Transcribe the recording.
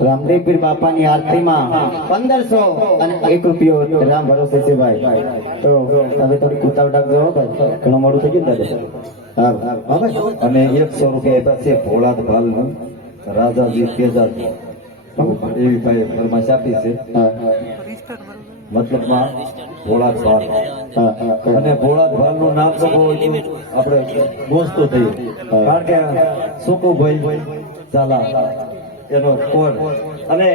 રામદેવપીર બાપાની આરતીમાં 1500 અને 1 રૂપિયો રામ ભરોસે છે ભાઈ. તો હવે થોડી ઉતાવળ રાખજો ભાઈ, ઘણું મોડું થઈ ગયું દાદા. હા ભાઈ. અને 100 રૂપિયા આપ્યા છે ભોળાદ ભાલનું રાજાજી તેજાજ એવી ભાઈ ફરમાશ આપી છે. મતલબમાં ભોળાદ ભાલ અને ભોળાદ ભાલનું નામ તો બહુ આપણે દોસ્તો થયું, કારણ કે સુકુભાઈ ઝાલા એનો કોડ અને